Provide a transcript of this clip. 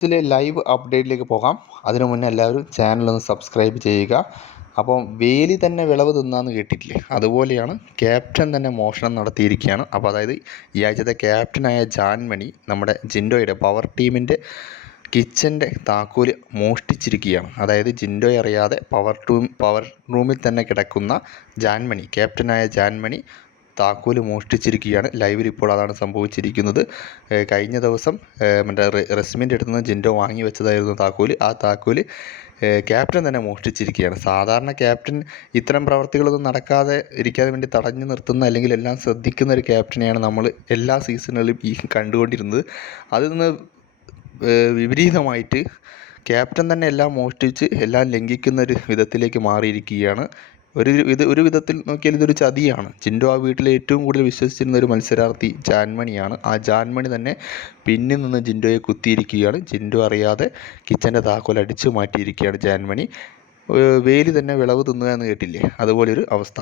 ഇതിലെ ലൈവ് അപ്ഡേറ്റിലേക്ക് പോകാം. അതിനു മുന്നേ എല്ലാവരും ചാനലൊന്ന് സബ്സ്ക്രൈബ് ചെയ്യുക. അപ്പോൾ വേലി തന്നെ വിളവ് തിന്നാന്ന് കേട്ടിട്ടില്ലേ, അതുപോലെയാണ് ക്യാപ്റ്റൻ തന്നെ മോഷണം നടത്തിയിരിക്കുകയാണ്. അപ്പോൾ അതായത് ഈ ആഴ്ചത്തെ ക്യാപ്റ്റനായ ജാൻമണി നമ്മുടെ ജിൻഡോയുടെ പവർ ടീമിൻ്റെ കിച്ചൻ്റെ താക്കോല് മോഷ്ടിച്ചിരിക്കുകയാണ്. അതായത് ജിൻഡോയെ അറിയാതെ പവർ റൂമിൽ തന്നെ കിടക്കുന്ന ജാൻമണി, ക്യാപ്റ്റനായ ജാൻമണി താക്കോല് മോഷ്ടിച്ചിരിക്കുകയാണ്. ലൈവിൽ ഇപ്പോൾ അതാണ് സംഭവിച്ചിരിക്കുന്നത്. കഴിഞ്ഞ ദിവസം മറ്റേ റസ്മിൻ്റെ അടുത്ത് നിന്ന് ജിൻഡോ വാങ്ങി വെച്ചതായിരുന്നു താക്കോല്. ആ താക്കോല് ക്യാപ്റ്റൻ തന്നെ മോഷ്ടിച്ചിരിക്കുകയാണ്. സാധാരണ ക്യാപ്റ്റൻ ഇത്തരം പ്രവർത്തികളൊന്നും നടക്കാതെ ഇരിക്കാതെ വേണ്ടി തടഞ്ഞു നിർത്തുന്ന അല്ലെങ്കിൽ എല്ലാം ശ്രദ്ധിക്കുന്ന ഒരു ക്യാപ്റ്റനെയാണ് നമ്മൾ എല്ലാ സീസണുകളിലും ഈ കണ്ടുകൊണ്ടിരുന്നത്. അതിൽ നിന്ന് വിപരീതമായിട്ട് ക്യാപ്റ്റൻ തന്നെ എല്ലാം മോഷ്ടിച്ച് എല്ലാം ലംഘിക്കുന്ന ഒരു വിധത്തിലേക്ക് മാറിയിരിക്കുകയാണ്. ഒരു വിധത്തിൽ നോക്കിയാൽ ഇതൊരു ചതിയാണ്. ജിൻഡോ ആ വീട്ടിൽ ഏറ്റവും കൂടുതൽ വിശ്വസിച്ചിരുന്ന ഒരു മത്സരാർത്ഥി ജാൻമണിയാണ്. ആ ജാൻമണി തന്നെ പിന്നിൽ നിന്ന് ജിൻഡോയെ കുത്തിയിരിക്കുകയാണ്. ജിൻഡോ അറിയാതെ കിച്ചൻ്റെ താക്കോൽ അടിച്ചു മാറ്റിയിരിക്കുകയാണ് ജാൻമണി. വേലി തന്നെ വിളവ് തിന്നുക എന്ന് കേട്ടില്ലേ, അതുപോലൊരു അവസ്ഥ.